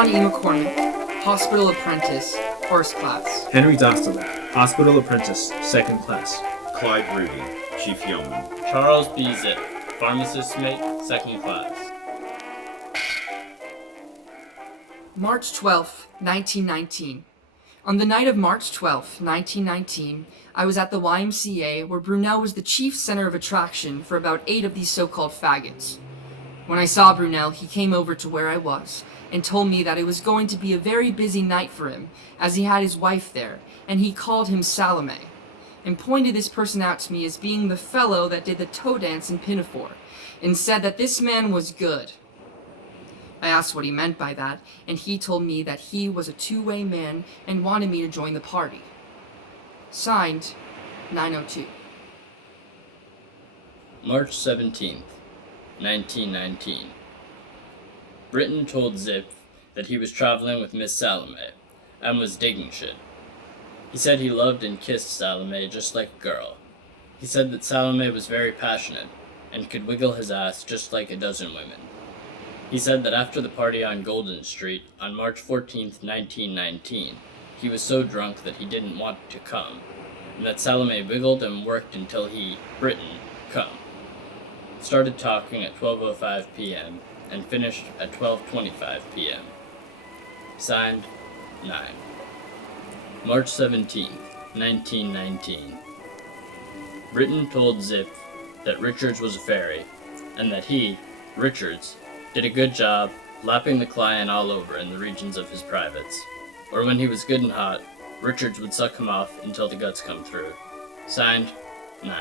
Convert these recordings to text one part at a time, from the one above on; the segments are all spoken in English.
John E. McCormick, Hospital Apprentice, First Class. Henry Dostal, Hospital Apprentice, Second Class. Clyde Rudy, Chief Yeoman. Charles B. Zip, Pharmacist Mate, Second Class. March 12, 1919. On the night of March 12, 1919, I was at the YMCA where Brunel was the chief center of attraction for about 8 of these so-called faggots. When I saw Brunel, he came over to where I was and told me that it was going to be a very busy night for him, as he had his wife there, and he called him Salome, and pointed this person out to me as being the fellow that did the toe dance in Pinafore, and said that this man was good. I asked what he meant by that, and he told me that he was a two-way man and wanted me to join the party. Signed, 902. March 17th, 1919. Britton told Zip that he was traveling with Miss Salome and was digging shit. He said he loved and kissed Salome just like a girl. He said that Salome was very passionate and could wiggle his ass just like a dozen women. He said that after the party on Golden Street on March 14th, 1919, he was so drunk that he didn't want to come, and that Salome wiggled and worked until he, Britton, come. Started talking at 12:05 p.m. and finished at 12:25 p.m. Signed, 9. March 17th, 1919. Britton told Zip that Richards was a fairy, and that he, Richards, did a good job lapping the client all over in the regions of his privates, or when he was good and hot, Richards would suck him off until the guts come through. Signed, 9.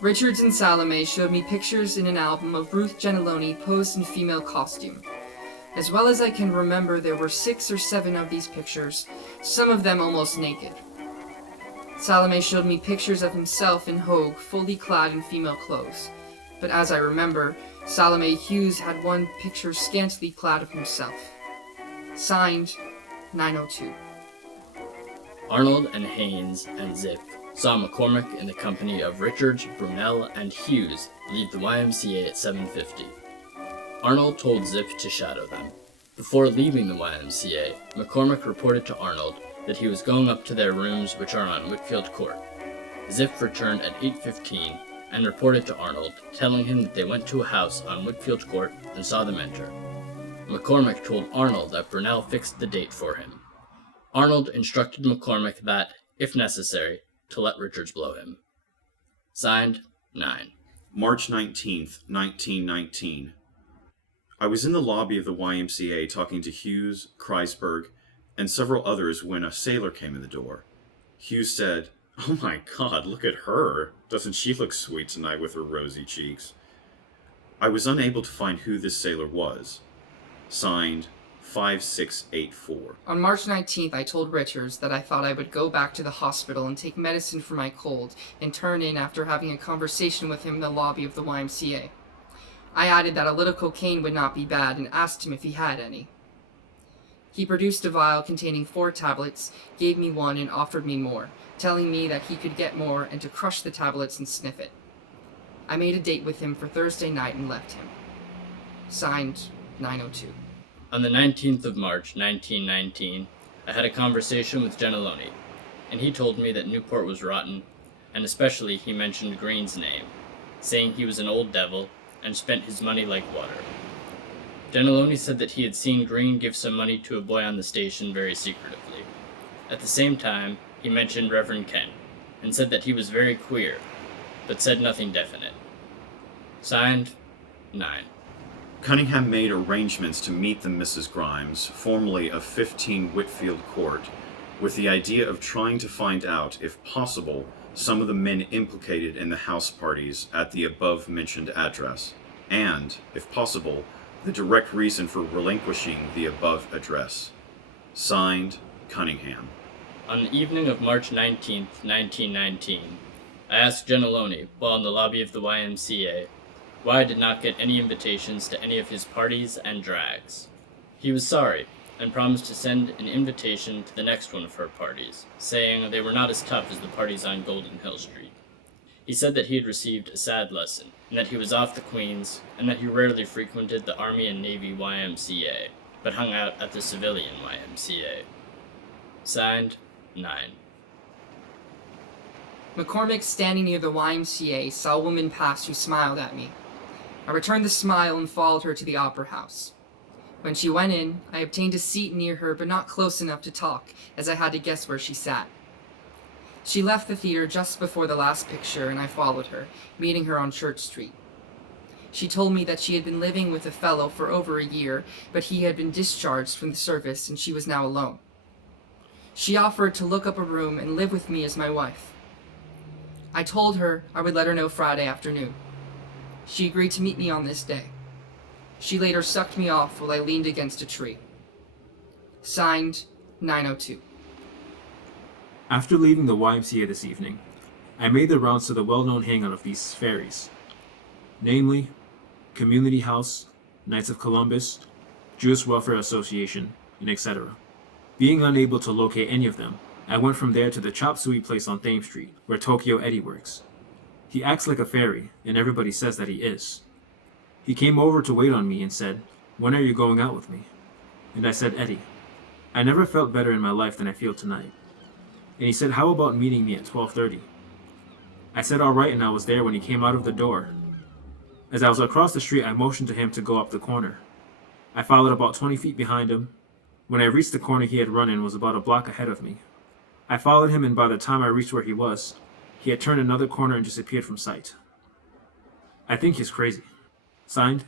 Richards and Salome showed me pictures in an album of Ruth Gentiloni posed in female costume. As well as I can remember, there were 6 or 7 of these pictures, some of them almost naked. Salome showed me pictures of himself in Hogue, fully clad in female clothes. But as I remember, Salome Hughes had one picture scantily clad of himself. Signed, 902. Arnold and Haynes and Zip saw McCormick in the company of Richards, Brunel, and Hughes leave the YMCA at 7:50. Arnold told Zip to shadow them. Before leaving the YMCA, McCormick reported to Arnold that he was going up to their rooms, which are on Whitfield Court. Zip returned at 8:15 and reported to Arnold, telling him that they went to a house on Whitfield Court and saw them enter. McCormick told Arnold that Brunel fixed the date for him. Arnold instructed McCormick that, if necessary, to let Richards blow him. Signed, 9. March 19th, 1919. I was in the lobby of the YMCA talking to Hughes, Kreisberg, and several others when a sailor came in the door. Hughes said, "Oh my God, look at her. Doesn't she look sweet tonight with her rosy cheeks?" I was unable to find who this sailor was. Signed, 5684. On March 19th, I told Richards that I thought I would go back to the hospital and take medicine for my cold and turn in after having a conversation with him in the lobby of the YMCA. I added that a little cocaine would not be bad and asked him if he had any. He produced a vial containing 4 tablets, gave me one, and offered me more, telling me that he could get more and to crush the tablets and sniff it. I made a date with him for Thursday night and left him. Signed, 902. On the 19th of March, 1919, I had a conversation with Gentiloni, and he told me that Newport was rotten, and especially he mentioned Green's name, saying he was an old devil and spent his money like water. Gentiloni said that he had seen Green give some money to a boy on the station very secretively. At the same time, he mentioned Reverend Kent, and said that he was very queer, but said nothing definite. Signed, 9. Cunningham made arrangements to meet the Mrs. Grimes, formerly of 15 Whitfield Court, with the idea of trying to find out, if possible, some of the men implicated in the house parties at the above-mentioned address, and, if possible, the direct reason for relinquishing the above address. Signed, Cunningham. On the evening of March 19th, 1919, I asked Gentiloni, while in the lobby of the YMCA, why I did not get any invitations to any of his parties and drags. He was sorry, and promised to send an invitation to the next one of her parties, saying they were not as tough as the parties on Golden Hill Street. He said that he had received a sad lesson, and that he was off the Queens, and that he rarely frequented the Army and Navy YMCA. but hung out at the civilian YMCA. Signed, 9. McCormick, standing near the YMCA, saw a woman pass who smiled at me. I returned the smile and followed her to the opera house. When she went in, I obtained a seat near her, but not close enough to talk, as I had to guess where she sat. She left the theater just before the last picture, and I followed her, meeting her on Church Street. She told me that she had been living with a fellow for over a year, but he had been discharged from the service and she was now alone. She offered to look up a room and live with me as my wife. I told her I would let her know Friday afternoon. She agreed to meet me on this day. She later sucked me off while I leaned against a tree. Signed, 902. After leaving the YMCA this evening, I made the rounds to the well-known hangout of these fairies, namely Community House, Knights of Columbus, Jewish Welfare Association, and etc. Being unable to locate any of them, I went from there to the chop suey place on Thames Street, where Tokyo Eddie works. He acts like a fairy, and everybody says that he is. He came over to wait on me and said, "When are you going out with me?" And I said, "Eddie, I never felt better in my life than I feel tonight." And he said, "How about meeting me at 12:30? I said, "All right," and I was there when he came out of the door. As I was across the street, I motioned to him to go up the corner. I followed about 20 feet behind him. When I reached the corner he had run in was about a block ahead of me. I followed him, and by the time I reached where he was, he had turned another corner and disappeared from sight. I think he's crazy. Signed,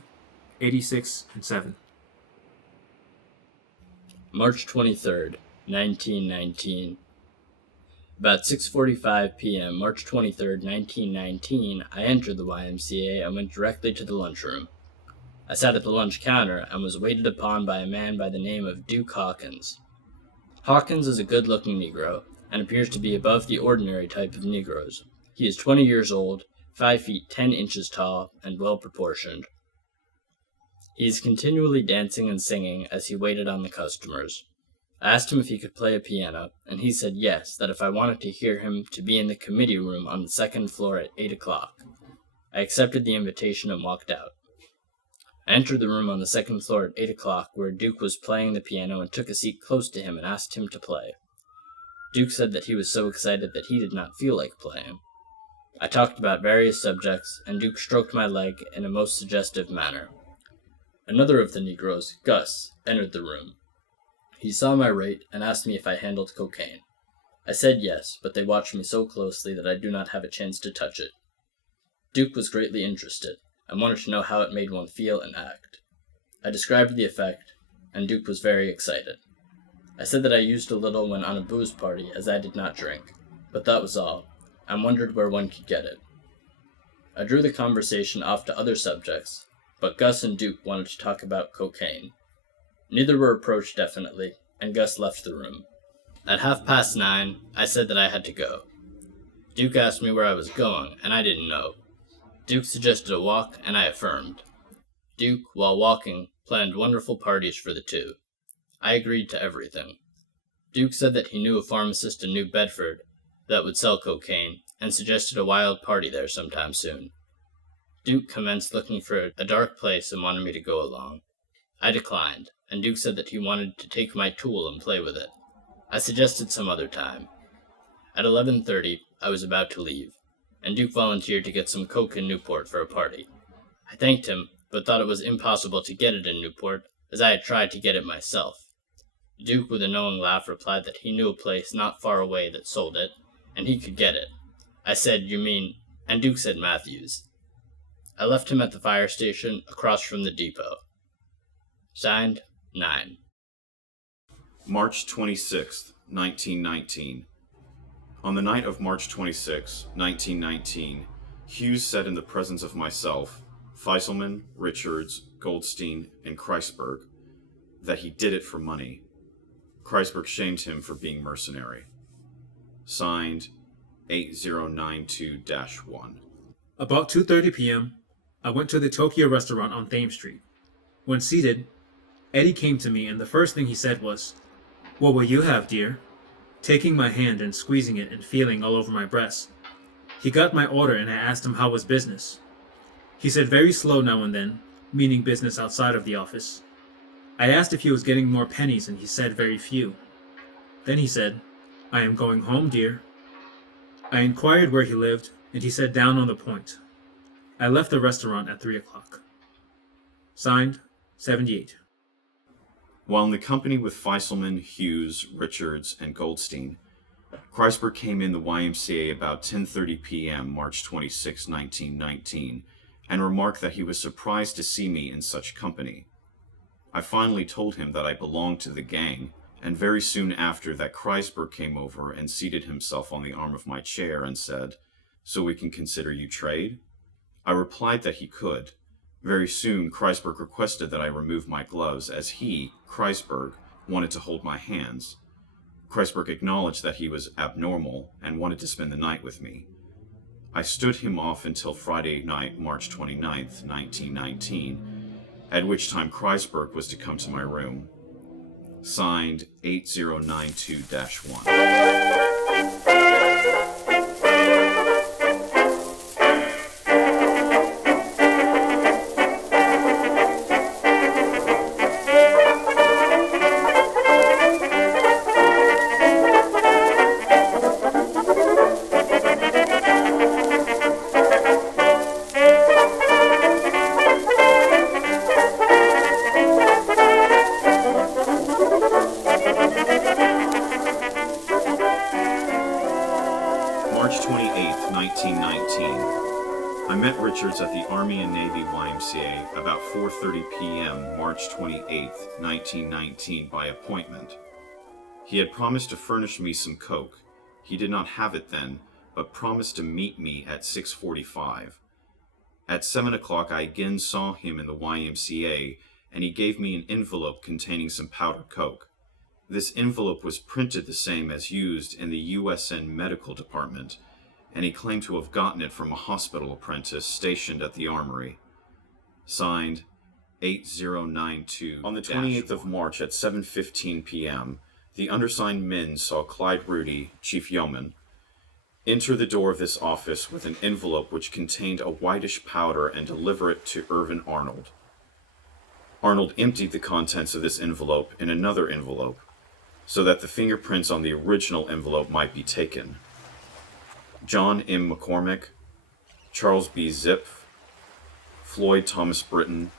86 and 7. March 23rd, 1919. About 6:45 p.m., March 23rd, 1919, I entered the YMCA and went directly to the lunchroom. I sat at the lunch counter and was waited upon by a man by the name of Duke Hawkins. Hawkins is a good-looking Negro and appears to be above the ordinary type of Negroes. He is 20 years old, 5 feet 10 inches tall, and well-proportioned. He is continually dancing and singing as he waited on the customers. I asked him if he could play a piano, and he said yes, that if I wanted to hear him, to be in the committee room on the second floor at 8 o'clock. I accepted the invitation and walked out. I entered the room on the second floor at 8 o'clock, where Duke was playing the piano, and took a seat close to him and asked him to play. Duke said that he was so excited that he did not feel like playing. I talked about various subjects, and Duke stroked my leg in a most suggestive manner. Another of the Negroes, Gus, entered the room. He saw my rate and asked me if I handled cocaine. I said yes, but they watched me so closely that I do not have a chance to touch it. Duke was greatly interested and wanted to know how it made one feel and act. I described the effect, and Duke was very excited. I said that I used a little when on a booze party, as I did not drink, but that was all, and wondered where one could get it. I drew the conversation off to other subjects, but Gus and Duke wanted to talk about cocaine. Neither were approached definitely, and Gus left the room. At 9:30, I said that I had to go. Duke asked me where I was going, and I didn't know. Duke suggested a walk, and I affirmed. Duke, while walking, planned wonderful parties for the two. I agreed to everything. Duke said that he knew a pharmacist in New Bedford that would sell cocaine, and suggested a wild party there sometime soon. Duke commenced looking for a dark place and wanted me to go along. I declined, and Duke said that he wanted to take my tool and play with it. I suggested some other time. At 11:30, I was about to leave, and Duke volunteered to get some coke in Newport for a party. I thanked him, but thought it was impossible to get it in Newport, as I had tried to get it myself. Duke, with a knowing laugh, replied that he knew a place not far away that sold it, and he could get it. I said, "You mean?" And Duke said Matthews. I left him at the fire station across from the depot. Signed, 9. March 26th, 1919. On the night of March 26, 1919, Hughes said in the presence of myself, Feiselman, Richards, Goldstein, and Kreisberg, that he did it for money. Kreisberg shamed him for being mercenary. Signed, 8092-1. About 2:30 p.m., I went to the Tokyo restaurant on Thames Street. When seated, Eddie came to me, and the first thing he said was, "What will you have, dear?" Taking my hand and squeezing it and feeling all over my breast. He got my order, and I asked him how was business. He said very slow now and then, meaning business outside of the office. I asked if he was getting more pennies, and he said very few. Then he said, "I am going home, dear." I inquired where he lived, and he said down on the point. I left the restaurant at 3 o'clock. Signed, 78. While in the company with Feiselman, Hughes, Richards, and Goldstein, Kreisberg came in the YMCA about 10:30 p.m. March 26, 1919, and remarked that he was surprised to see me in such company. I finally told him that I belonged to the gang, and very soon after that Kreisberg came over and seated himself on the arm of my chair and said, "So we can consider you trade?" I replied that he could. Very soon, Kreisberg requested that I remove my gloves as he, Kreisberg, wanted to hold my hands. Kreisberg acknowledged that he was abnormal and wanted to spend the night with me. I stood him off until Friday night, March 29th, 1919, at which time Kreisberg was to come to my room. Signed, 8092-1. March 28th, 1919. I met Richards at the Army and Navy YMCA about 4:30 p.m. March 28th, 1919 by appointment. He had promised to furnish me some coke. He did not have it then, but promised to meet me at 6:45. At 7 o'clock I again saw him in the YMCA, and he gave me an envelope containing some powdered coke. This envelope was printed the same as used in the USN Medical Department, and he claimed to have gotten it from a hospital apprentice stationed at the armory. Signed, 8092. On the 28th of March at 7:15 p.m., the undersigned men saw Clyde Rudy, Chief Yeoman, enter the door of this office with an envelope which contained a whitish powder and deliver it to Irvin Arnold. Arnold emptied the contents of this envelope in another envelope, so that the fingerprints on the original envelope might be taken. John M. McCormick, Charles B. Zipf, Floyd Thomas Britton,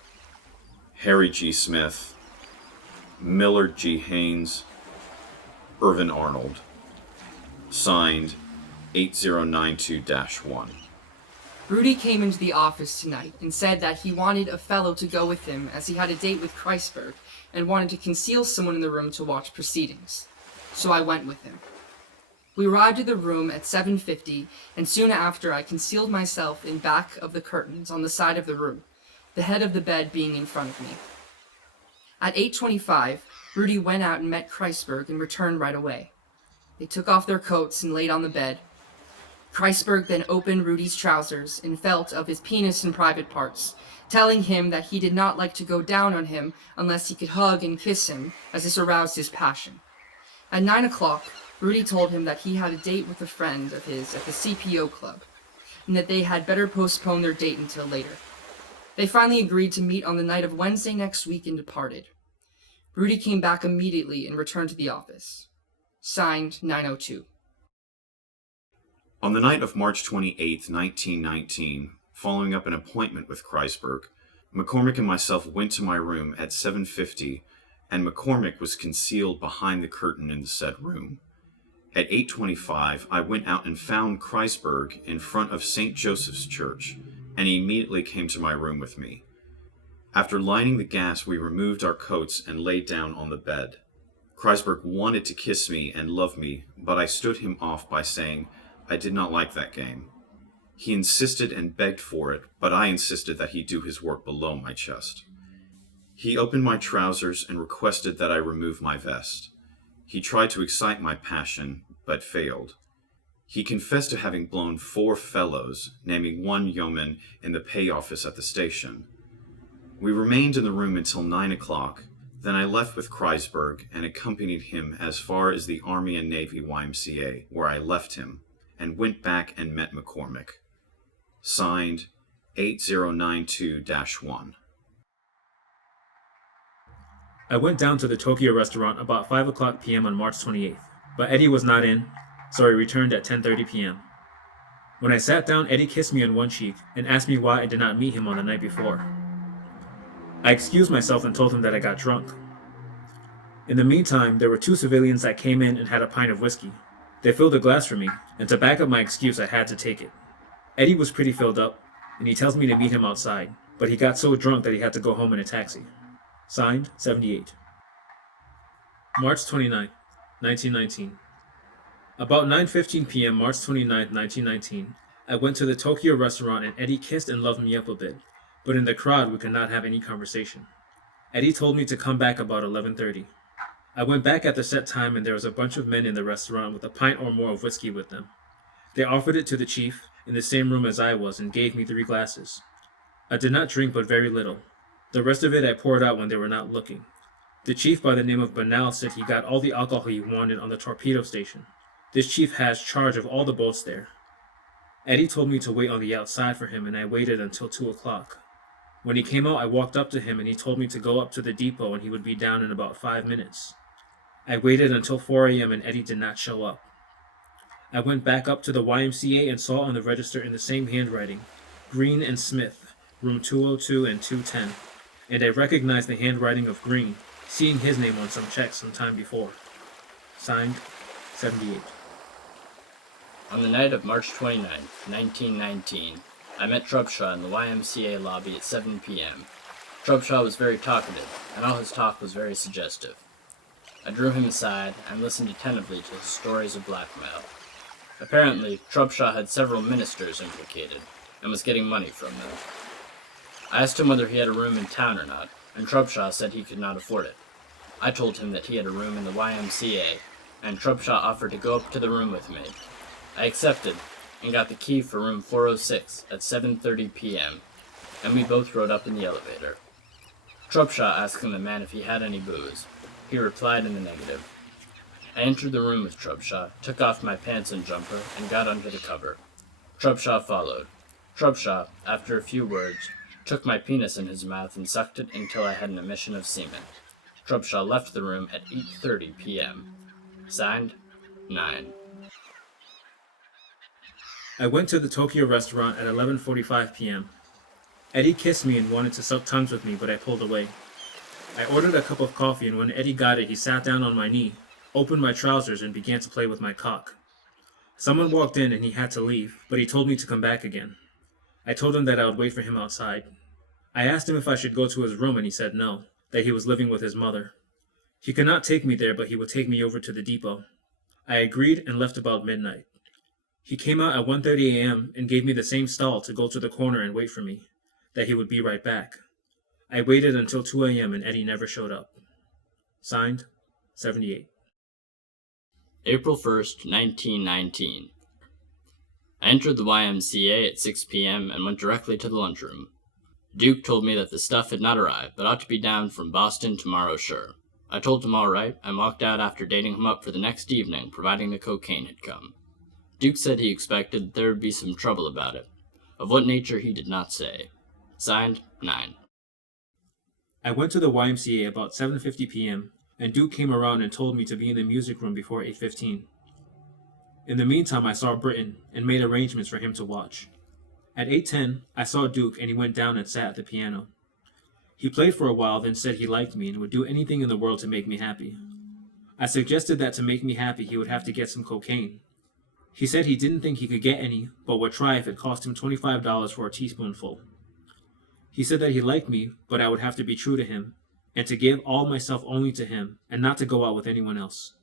Harry G. Smith, Millard G. Haynes, Irvin Arnold. Signed, 8092-1. Rudy came into the office tonight and said that he wanted a fellow to go with him as he had a date with Kreisberg and wanted to conceal someone in the room to watch proceedings. So I went with him. We arrived at the room at 7:50, and soon after I concealed myself in back of the curtains on the side of the room, the head of the bed being in front of me. At 8:25, Rudy went out and met Kreisberg and returned right away. They took off their coats and laid on the bed. Kreisberg then opened Rudy's trousers and felt of his penis and private parts, telling him that he did not like to go down on him unless he could hug and kiss him, as this aroused his passion. At 9 o'clock, Rudy told him that he had a date with a friend of his at the CPO club, and that they had better postpone their date until later. They finally agreed to meet on the night of Wednesday next week and departed. Rudy came back immediately and returned to the office. Signed, 902. On the night of March 28, 1919, following up an appointment with Kreisberg, McCormick and myself went to my room at 7:50, and McCormick was concealed behind the curtain in the said room. At 8:25, I went out and found Kreisberg in front of St. Joseph's Church, and he immediately came to my room with me. After lighting the gas, we removed our coats and laid down on the bed. Kreisberg wanted to kiss me and love me, but I stood him off by saying I did not like that game. He insisted and begged for it, but I insisted that he do his work below my chest. He opened my trousers and requested that I remove my vest. He tried to excite my passion, but failed. He confessed to having blown 4 fellows, naming one yeoman in the pay office at the station. We remained in the room until 9 o'clock. Then I left with Kreisberg and accompanied him as far as the Army and Navy YMCA, where I left him, and went back and met McCormick. Signed, 8092-1. I went down to the Tokyo restaurant about 5 o'clock p.m. on March 28th, but Eddie was not in, so I returned at 10:30 p.m. When I sat down, Eddie kissed me on one cheek and asked me why I did not meet him on the night before. I excused myself and told him that I got drunk. In the meantime, there were 2 civilians that came in and had a pint of whiskey. They filled a glass for me, and to back up my excuse, I had to take it. Eddie was pretty filled up, and he tells me to meet him outside, but he got so drunk that he had to go home in a taxi. Signed, 78. March 29, 1919. About 9:15 p.m. March 29, 1919, I went to the Tokyo restaurant and Eddie kissed and loved me up a bit, but in the crowd we could not have any conversation. Eddie told me to come back about 11:30. I went back at the set time and there was a bunch of men in the restaurant with a pint or more of whiskey with them. They offered it to the chief in the same room as I was and gave me 3 glasses. I did not drink but very little. The rest of it I poured out when they were not looking. The chief by the name of Banal said he got all the alcohol he wanted on the torpedo station. This chief has charge of all the boats there. Eddie told me to wait on the outside for him and I waited until 2 o'clock. When he came out, I walked up to him and he told me to go up to the depot and he would be down in about 5 minutes. I waited until 4 a.m. and Eddie did not show up. I went back up to the YMCA and saw on the register in the same handwriting, Green and Smith, room 202 and 210, and I recognized the handwriting of Green, seeing his name on some checks some time before. Signed, 78. On the night of March 29, 1919, I met Trubshaw in the YMCA lobby at 7 p.m. Trubshaw was very talkative, and all his talk was very suggestive. I drew him aside and listened attentively to his stories of blackmail. Apparently, Trubshaw had several ministers implicated, and was getting money from them. I asked him whether he had a room in town or not, and Trubshaw said he could not afford it. I told him that he had a room in the YMCA, and Trubshaw offered to go up to the room with me. I accepted, and got the key for room 406 at 7:30 p.m., and we both rode up in the elevator. Trubshaw asked the man if he had any booze. He replied in the negative. I entered the room with Trubshaw, took off my pants and jumper, and got under the cover. Trubshaw followed. Trubshaw, after a few words, took my penis in his mouth and sucked it until I had an emission of semen. Trubshaw left the room at 8:30 p.m. Signed, 9. I went to the Tokyo restaurant at 11:45 p.m. Eddie kissed me and wanted to suck tongues with me, but I pulled away. I ordered a cup of coffee, and when Eddie got it, he sat down on my knee, opened my trousers, and began to play with my cock. Someone walked in and he had to leave, but he told me to come back again. I told him that I would wait for him outside. I asked him if I should go to his room, and he said no, that he was living with his mother. He could not take me there, but he would take me over to the depot. I agreed and left about midnight. He came out at 1:30 a.m. and gave me the same stall to go to the corner and wait for me, that he would be right back. I waited until 2 a.m. and Eddie never showed up. Signed, 78. April 1st, 1919. I entered the YMCA at 6 p.m. and went directly to the lunchroom. Duke told me that the stuff had not arrived, but ought to be down from Boston tomorrow sure. I told him all right, and walked out after dating him up for the next evening, providing the cocaine had come. Duke said he expected there would be some trouble about it. Of what nature he did not say. Signed, 9. I went to the YMCA about 7:50 p.m., and Duke came around and told me to be in the music room before 8:15. In the meantime, I saw Britton and made arrangements for him to watch. At 8:10, I saw Duke and he went down and sat at the piano. He played for a while, then said he liked me and would do anything in the world to make me happy. I suggested that to make me happy, he would have to get some cocaine. He said he didn't think he could get any, but would try if it cost him $25 for a teaspoonful. He said that he liked me, but I would have to be true to him, and to give all myself only to him, and not to go out with anyone else.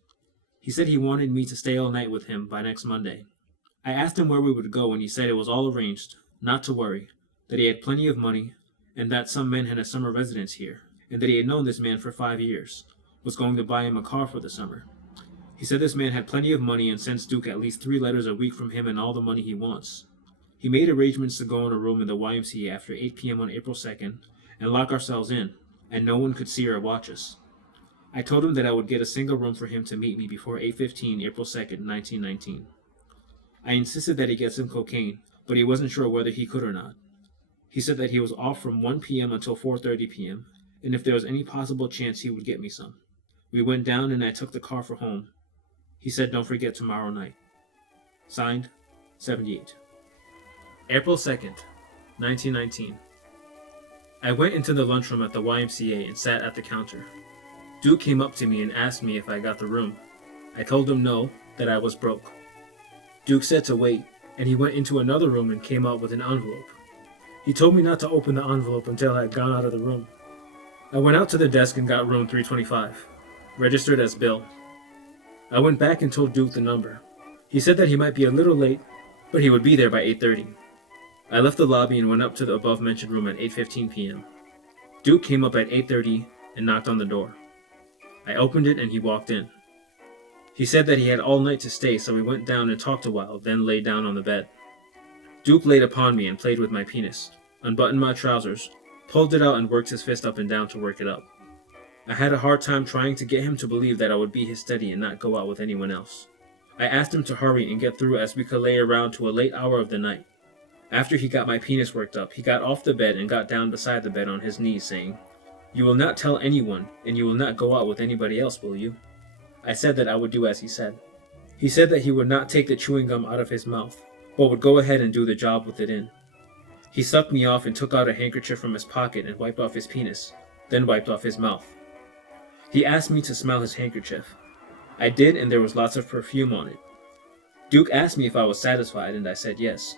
He said he wanted me to stay all night with him by next Monday. I asked him where we would go, and he said it was all arranged, not to worry, that he had plenty of money, and that some men had a summer residence here, and that he had known this man for 5 years, was going to buy him a car for the summer. He said this man had plenty of money and sends Duke at least 3 letters a week from him and all the money he wants. He made arrangements to go in a room in the YMCA after 8 p.m. on April 2nd and lock ourselves in, and no one could see or watch us. I told him that I would get a single room for him to meet me before 8:15 April 2nd, 1919. I insisted that he get some cocaine, but he wasn't sure whether he could or not. He said that he was off from 1 p.m. until 4:30 p.m., and if there was any possible chance he would get me some. We went down and I took the car for home. He said, "Don't forget tomorrow night." Signed, 78. April 2nd, 1919. I went into the lunchroom at the YMCA and sat at the counter. Duke came up to me and asked me if I got the room. I told him no, that I was broke. Duke said to wait, and he went into another room and came out with an envelope. He told me not to open the envelope until I had gone out of the room. I went out to the desk and got room 325, registered as Bill. I went back and told Duke the number. He said that he might be a little late, but he would be there by 8:30. I left the lobby and went up to the above-mentioned room at 8:15 p.m. Duke came up at 8:30 and knocked on the door. I opened it and he walked in. He said that he had all night to stay, so we went down and talked a while, then lay down on the bed. Duke laid upon me and played with my penis, unbuttoned my trousers, pulled it out and worked his fist up and down to work it up. I had a hard time trying to get him to believe that I would be his steady and not go out with anyone else. I asked him to hurry and get through as we could lay around to a late hour of the night. After he got my penis worked up, he got off the bed and got down beside the bed on his knees, saying, "You will not tell anyone, and you will not go out with anybody else, will you?" I said that I would do as he said. He said that he would not take the chewing gum out of his mouth, but would go ahead and do the job with it in. He sucked me off and took out a handkerchief from his pocket and wiped off his penis, then wiped off his mouth. He asked me to smell his handkerchief. I did, and there was lots of perfume on it. Duke asked me if I was satisfied, and I said yes.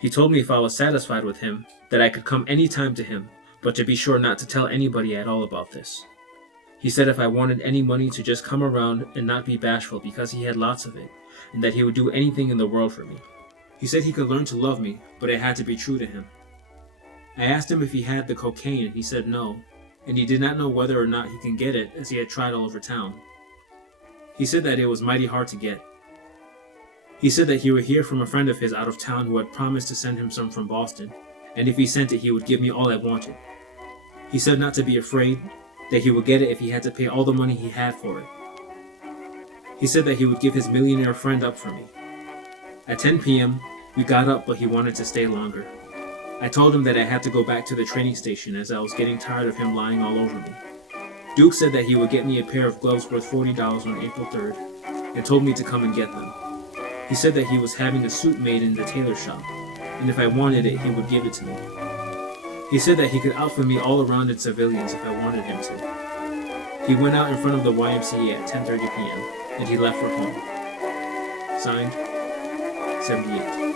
He told me if I was satisfied with him, that I could come any time to him, but to be sure not to tell anybody at all about this. He said if I wanted any money to just come around and not be bashful because he had lots of it, and that he would do anything in the world for me. He said he could learn to love me, but it had to be true to him. I asked him if he had the cocaine, and he said no, and he did not know whether or not he can get it as he had tried all over town. He said that it was mighty hard to get. He said that he would hear from a friend of his out of town who had promised to send him some from Boston, and if he sent it, he would give me all I wanted. He said not to be afraid, that he would get it if he had to pay all the money he had for it. He said that he would give his millionaire friend up for me. At 10 p.m., we got up, but he wanted to stay longer. I told him that I had to go back to the training station as I was getting tired of him lying all over me. Duke said that he would get me a pair of gloves worth $40 on April 3rd, and told me to come and get them. He said that he was having a suit made in the tailor shop, and if I wanted it, he would give it to me. He said that he could outfit me all around in civilians if I wanted him to. He went out in front of the YMCA at 10:30 p.m., and he left for home. Signed, 78.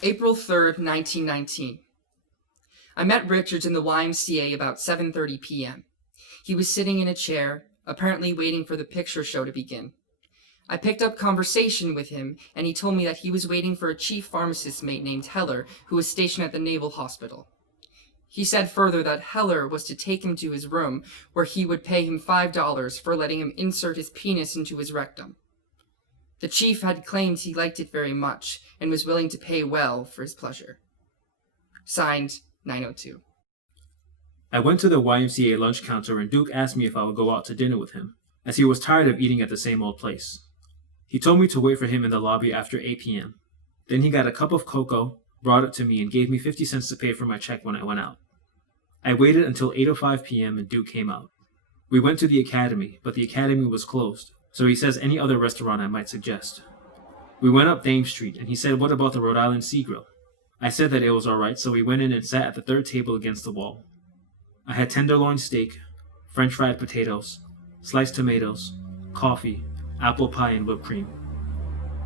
April 3rd, 1919. I met Richards in the YMCA about 7:30 p.m. He was sitting in a chair, apparently waiting for the picture show to begin. I picked up conversation with him, and he told me that he was waiting for a chief pharmacist mate named Heller, who was stationed at the Naval Hospital. He said further that Heller was to take him to his room, where he would pay him $5 for letting him insert his penis into his rectum. The chief had claimed he liked it very much, and was willing to pay well for his pleasure. Signed, 902. I went to the YMCA lunch counter and Duke asked me if I would go out to dinner with him, as he was tired of eating at the same old place. He told me to wait for him in the lobby after 8 p.m. Then he got a cup of cocoa, brought it to me, and gave me 50 cents to pay for my check when I went out. I waited until 8:05 p.m. and Duke came out. We went to the academy, but the academy was closed, so he says any other restaurant I might suggest. We went up Dame Street, and he said, "What about the Rhode Island Sea Grill?" I said that it was alright, so we went in and sat at the third table against the wall. I had tenderloin steak, French fried potatoes, sliced tomatoes, coffee, apple pie, and whipped cream.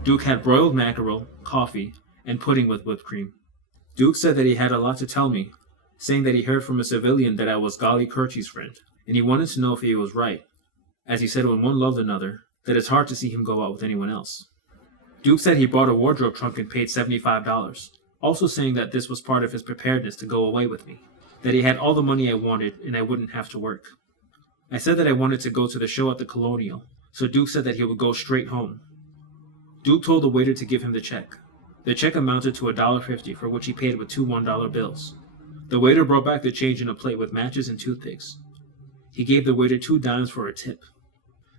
Duke had broiled mackerel, coffee, and pudding with whipped cream. Duke said that he had a lot to tell me, saying that he heard from a civilian that I was Golly Kirchy's friend, and he wanted to know if he was right, as he said when one loved another, that it's hard to see him go out with anyone else. Duke said he bought a wardrobe trunk and paid $75, also saying that this was part of his preparedness to go away with me, that he had all the money I wanted and I wouldn't have to work. I said that I wanted to go to the show at the Colonial, so Duke said that he would go straight home. Duke told the waiter to give him the check, The check amounted to $1.50, for which he paid with two $1 bills. The waiter brought back the change in a plate with matches and toothpicks. He gave the waiter 2 dimes for a tip.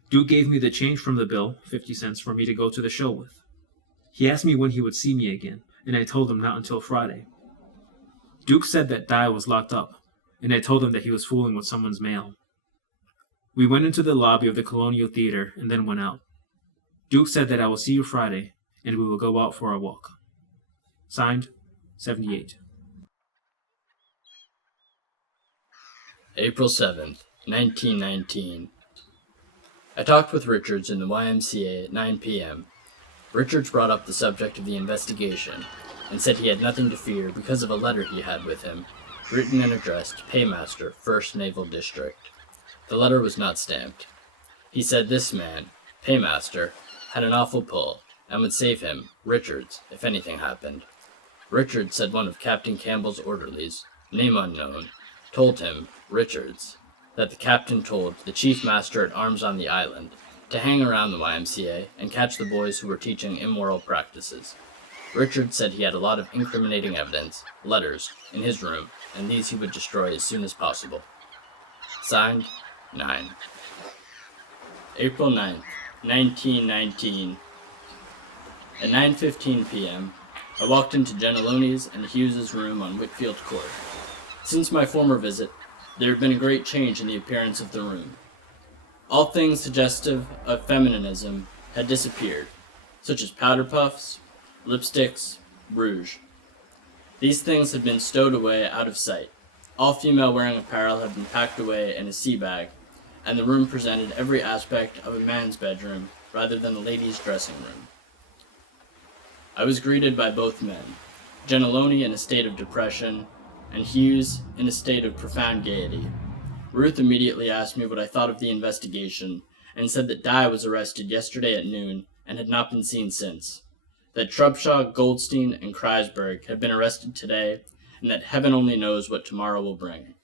Duke gave me the change from the bill, 50 cents, for me to go to the show with. He asked me when he would see me again, and I told him not until Friday. Duke said that Di was locked up, and I told him that he was fooling with someone's mail. We went into the lobby of the Colonial Theater and then went out. Duke said that I will see you Friday, and we will go out for a walk. Signed, 78. April 7th, 1919. I talked with Richards in the YMCA at 9 p.m. Richards brought up the subject of the investigation and said he had nothing to fear because of a letter he had with him, written and addressed to Paymaster, 1st Naval District. The letter was not stamped. He said this man, Paymaster, had an awful pull and would save him, Richards, if anything happened. Richards said one of Captain Campbell's orderlies, name unknown, told him, Richards, that the captain told the chief master at arms on the island to hang around the YMCA and catch the boys who were teaching immoral practices. Richards said he had a lot of incriminating evidence, letters, in his room, and these he would destroy as soon as possible. Signed, 9. April 9th, 1919. At 9:15 p.m., I walked into Geneloni's and Hughes's room on Whitfield Court. Since my former visit, there had been a great change in the appearance of the room. All things suggestive of feminism had disappeared, such as powder puffs, lipsticks, rouge. These things had been stowed away out of sight. All female-wearing apparel had been packed away in a sea bag, and the room presented every aspect of a man's bedroom rather than a lady's dressing room. I was greeted by both men, Geneloni in a state of depression, and Hughes in a state of profound gaiety. Ruth immediately asked me what I thought of the investigation, and said that Di was arrested yesterday at noon and had not been seen since, that Trubshaw, Goldstein, and Kreisberg had been arrested today, and that heaven only knows what tomorrow will bring.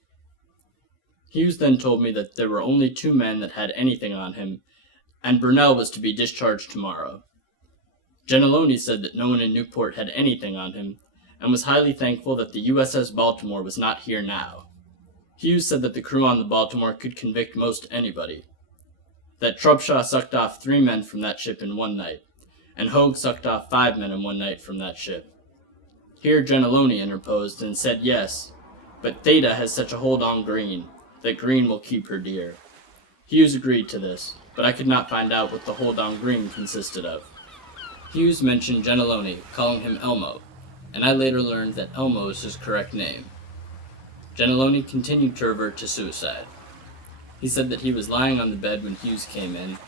Hughes then told me that there were only 2 men that had anything on him, and Burnell was to be discharged tomorrow. Geneloni said that no one in Newport had anything on him, and was highly thankful that the USS Baltimore was not here now. Hughes said that the crew on the Baltimore could convict most anybody, that Trubshaw sucked off 3 men from that ship in one night, and Hogue sucked off 5 men in one night from that ship. Here Geneloni interposed and said yes, but Theta has such a hold on Green, that Green will keep her dear. Hughes agreed to this, but I could not find out what the hold on Green consisted of. Hughes mentioned Geneloni, calling him Elmo, and I later learned that Elmo is his correct name. Geneloni continued to revert to suicide. He said that he was lying on the bed when Hughes came in,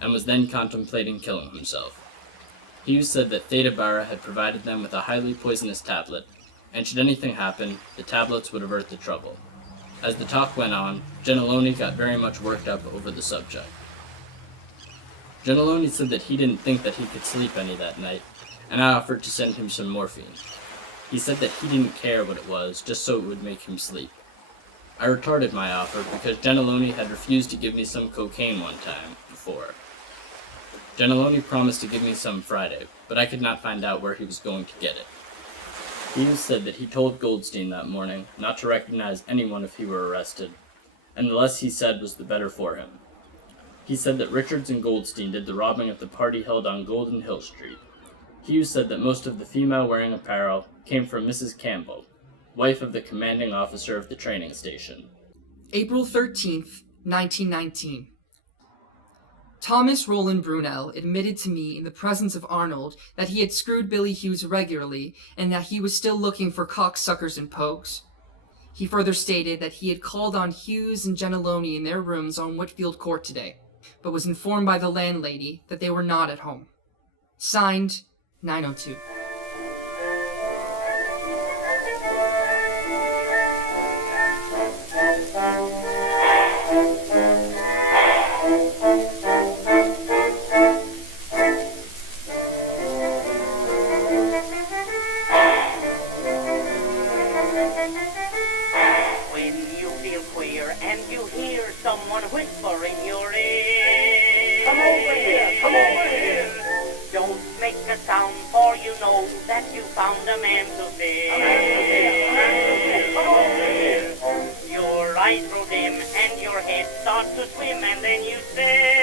and was then contemplating killing himself. Hughes said that Theta Bara had provided them with a highly poisonous tablet, and should anything happen, the tablets would avert the trouble. As the talk went on, Geneloni got very much worked up over the subject. Geneloni said that he didn't think that he could sleep any that night, and I offered to send him some morphine. He said that he didn't care what it was, just so it would make him sleep. I retarded my offer because Geneloni had refused to give me some cocaine one time before. Geneloni promised to give me some Friday, but I could not find out where he was going to get it. Hughes said that he told Goldstein that morning not to recognize anyone if he were arrested, and the less he said was the better for him. He said that Richards and Goldstein did the robbing at the party held on Golden Hill Street. Hughes said that most of the female-wearing apparel came from Mrs. Campbell, wife of the commanding officer of the training station. April 13th, 1919. Thomas Roland Brunel admitted to me in the presence of Arnold that he had screwed Billy Hughes regularly and that he was still looking for cocksuckers and pokes. He further stated that he had called on Hughes and Geneloni in their rooms on Whitfield Court today, but was informed by the landlady that they were not at home. Signed, 902. When you feel queer and you hear someone whisper in your ear, come over here, come over here. Don't make a sound, for you know that to swim and then you say,